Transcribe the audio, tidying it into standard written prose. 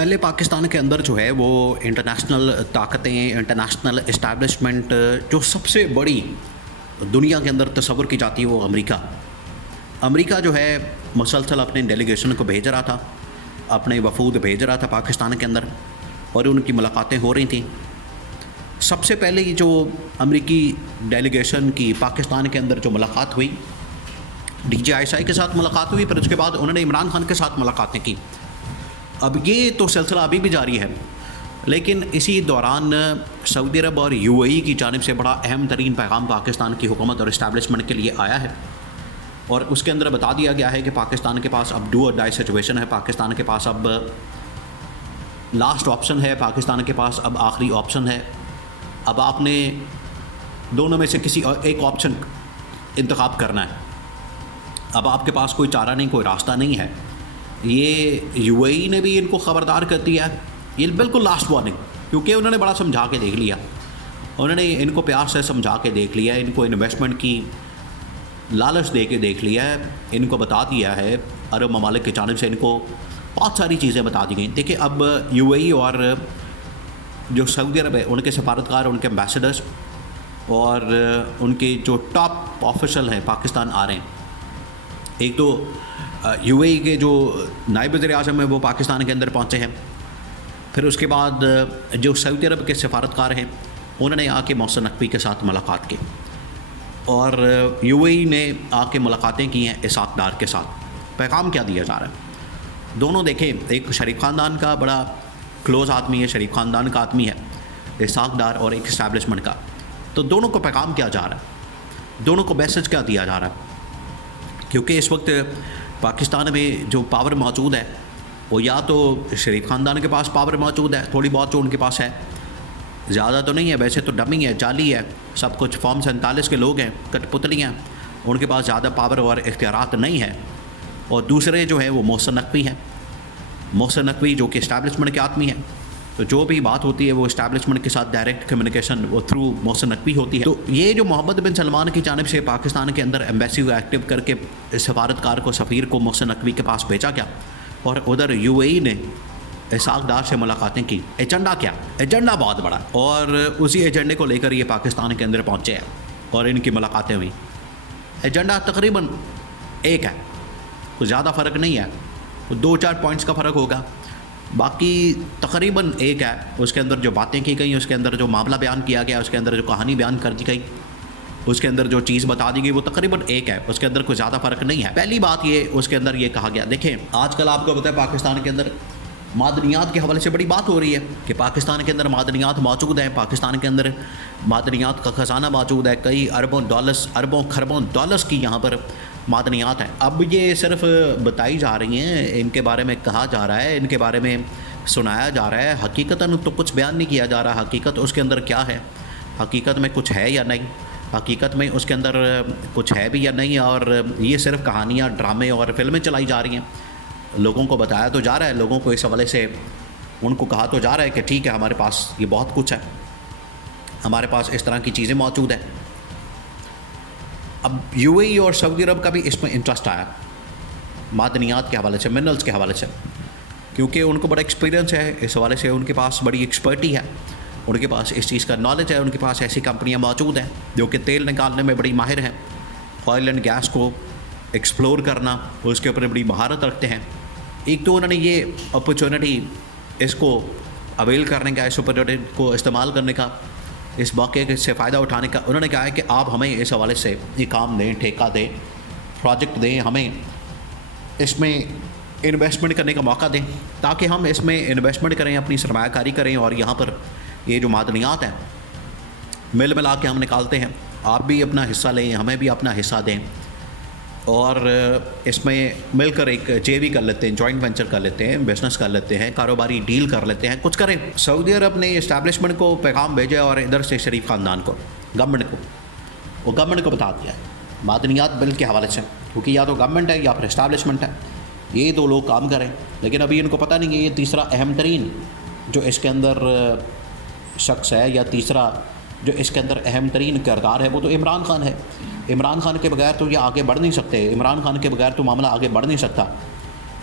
پہلے پاکستان کے اندر جو ہے وہ انٹرنیشنل طاقتیں، انٹرنیشنل اسٹیبلشمنٹ جو سب سے بڑی دنیا کے اندر تصور کی جاتی ہے وہ امریکہ جو ہے مسلسل اپنے ڈیلیگیشن کو بھیج رہا تھا، اپنے وفود بھیج رہا تھا پاکستان کے اندر، اور ان کی ملاقاتیں ہو رہی تھیں۔ سب سے پہلے جو امریکی ڈیلیگیشن کی پاکستان کے اندر جو ملاقات ہوئی، DJI کے ساتھ ملاقات ہوئی، پھر اس کے بعد انہوں نے عمران خان کے ساتھ ملاقاتیں کی۔ اب یہ تو سلسلہ ابھی بھی جاری ہے، لیکن اسی دوران سعودی عرب اور UAE کی جانب سے بڑا اہم ترین پیغام پاکستان کی حکومت اور اسٹیبلشمنٹ کے لیے آیا ہے، اور اس کے اندر بتا دیا گیا ہے کہ پاکستان کے پاس اب ڈو اور ڈائی سچویشن ہے، پاکستان کے پاس اب لاسٹ آپشن ہے، پاکستان کے پاس اب آخری آپشن ہے۔ اب آپ نے دونوں میں سے کسی ایک آپشن انتخاب کرنا ہے۔ اب آپ کے پاس کوئی چارہ نہیں، کوئی راستہ نہیں ہے۔ یہ UAE نے بھی ان کو خبردار کر دیا ہے، یہ بالکل لاسٹ وارننگ، کیونکہ انہوں نے بڑا سمجھا کے دیکھ لیا، انہوں نے ان کو پیار سے سمجھا کے دیکھ لیا، ان کو انویسٹمنٹ کی لالچ دے کے دیکھ لیا ہے، ان کو بتا دیا ہے عرب ممالک کی جانب سے، ان کو بہت ساری چیزیں بتا دی گئیں۔ دیکھیں اب UAE اور جو سعودی عرب ہے، ان کے سفارتکار، ان کے ایمبیسڈرز اور ان کے جو ٹاپ آفیشل ہیں پاکستان آ رہے ہیں۔ ایک تو UAE کے جو نائب وزیر اعظم ہیں وہ پاکستان کے اندر پہنچے ہیں، پھر اس کے بعد جو سعودی عرب کے سفارتکار ہیں انہوں نے آ کے محسن نقوی کے ساتھ ملاقات کی، اور UAE نے آ کے ملاقاتیں کی ہیں اسحاق ڈار کے ساتھ۔ پیغام کیا دیا جا رہا ہے؟ دونوں دیکھیں، ایک شریف خاندان کا بڑا کلوز آدمی ہے، شریف خاندان کا آدمی ہے اسحاق ڈار، اور ایک اسٹیبلشمنٹ کا، تو دونوں کو پیغام کیا جا رہا ہے، دونوں کو میسج کیا دیا جا رہا ہے؟ کیونکہ اس وقت پاکستان میں جو پاور موجود ہے وہ یا تو شریف خاندان کے پاس پاور موجود ہے، تھوڑی بہت جو ان کے پاس ہے، زیادہ تو نہیں ہے، ویسے تو ڈمی ہے، جعلی ہے سب کچھ، فارم 47 کے لوگ ہیں، کٹ پتلی ہیں، ان کے پاس زیادہ پاور اور اختیارات نہیں ہے۔ اور دوسرے جو ہیں وہ محسن نقوی ہیں، محسن نقوی جو کہ اسٹیبلشمنٹ کے آدمی ہیں، تو جو بھی بات ہوتی ہے وہ اسٹیبلشمنٹ کے ساتھ ڈائریکٹ کمیونیکیشن وہ تھرو محسن نقوی ہوتی ہے۔ تو یہ جو محمد بن سلمان کی جانب سے پاکستان کے اندر ایمبیسی کو ایکٹیو کر کے سفارتکار کو، سفیر کو محسن نقوی کے پاس بھیجا گیا، اور ادھر UAE نے اسحاق ڈار سے ملاقاتیں کی۔ ایجنڈا کیا؟ ایجنڈا بہت بڑا، اور اسی ایجنڈے کو لے کر یہ پاکستان کے اندر پہنچے ہیں اور ان کی ملاقاتیں ہوئی۔ ایجنڈا تقریباً ایک ہے، کوئی زیادہ فرق نہیں ہے، 2-4 پوائنٹس کا فرق ہوگا، باقی تقریباً ایک ہے۔ اس کے اندر جو باتیں کی گئیں، اس کے اندر جو معاملہ بیان کیا گیا، اس کے اندر جو کہانی بیان کر دی گئی، اس کے اندر جو چیز بتا دی گئی، وہ تقریباً ایک ہے، اس کے اندر کوئی زیادہ فرق نہیں ہے۔ پہلی بات یہ اس کے اندر یہ کہا گیا، دیکھیں آج کل آپ کو پتہ ہے پاکستان کے اندر معدنیات کے حوالے سے بڑی بات ہو رہی ہے کہ پاکستان کے اندر معدنیات موجود ہیں، پاکستان کے اندر معدنیات کا خزانہ موجود ہے، کئی اربوں خربوں ڈالرز کی یہاں پر معدنیات ہیں۔ اب یہ صرف بتائی جا رہی ہیں، ان کے بارے میں کہا جا رہا ہے، ان کے بارے میں سنایا جا رہا ہے، حقیقتاً تو کچھ بیان نہیں کیا جا رہا، حقیقت اس کے اندر کیا ہے، حقیقت میں کچھ ہے یا نہیں، حقیقت میں اس کے اندر کچھ ہے بھی یا نہیں، اور یہ صرف کہانیاں، ڈرامے اور فلمیں چلائی جا رہی ہیں۔ لوگوں کو بتایا تو جا رہا ہے، لوگوں کو اس حوالے سے ان کو کہا تو جا رہا ہے کہ ٹھیک ہے ہمارے پاس یہ بہت کچھ ہے، ہمارے پاس اس طرح کی چیزیں موجود ہیں۔ اب UAE اور سعودی عرب کا بھی اس میں انٹرسٹ آیا معدنیات کے حوالے سے، منرلز کے حوالے سے، کیونکہ ان کو بڑا ایکسپیرینس ہے اس حوالے سے، ان کے پاس بڑی ایکسپرٹی ہے، ان کے پاس اس چیز کا نالج ہے، ان کے پاس ایسی کمپنیاں موجود ہیں جو کہ تیل نکالنے میں بڑی ماہر ہیں، آئل اینڈ گیس کو ایکسپلور کرنا، اس کے اوپر بڑی مہارت رکھتے ہیں۔ ایک تو انہوں نے یہ اپرچونٹی اس کو اویل کرنے کا، اس اپرچونٹی کو استعمال کرنے کا، اس موقع سے فائدہ اٹھانے کا، انہوں نے کہا ہے کہ آپ ہمیں اس حوالے سے یہ کام دیں، ٹھیکہ دیں، پروجیکٹ دیں، ہمیں اس میں انویسٹمنٹ کرنے کا موقع دیں، تاکہ ہم اس میں انویسٹمنٹ کریں، اپنی سرمایہ کاری کریں، اور یہاں پر یہ جو معدنیات ہیں ملا کے ہم نکالتے ہیں، آپ بھی اپنا حصہ لیں، ہمیں بھی اپنا حصہ دیں، اور اس میں مل کر ایک JV کر لیتے ہیں، جوائنٹ وینچر کر لیتے ہیں، بزنس کر لیتے ہیں، کاروباری ڈیل کر لیتے ہیں، کچھ کریں۔ سعودی عرب نے اسٹیبلشمنٹ کو پیغام بھیجا، اور ادھر سے شریف خاندان کو، گورنمنٹ کو بتا دیا ہے معدنیات بل کے حوالے سے، کیونکہ یا تو گورنمنٹ ہے یا پھر اسٹیبلشمنٹ ہے، یہ دو لوگ کام کریں، لیکن ابھی ان کو پتہ نہیں ہے یہ تیسرا اہم ترین جو اس کے اندر شخص ہے، یا تیسرا جو اس کے اندر اہم ترین کردار ہے، وہ تو عمران خان ہے۔ عمران خان کے بغیر تو یہ آگے بڑھ نہیں سکتے، عمران خان کے بغیر تو معاملہ آگے بڑھ نہیں سکتا۔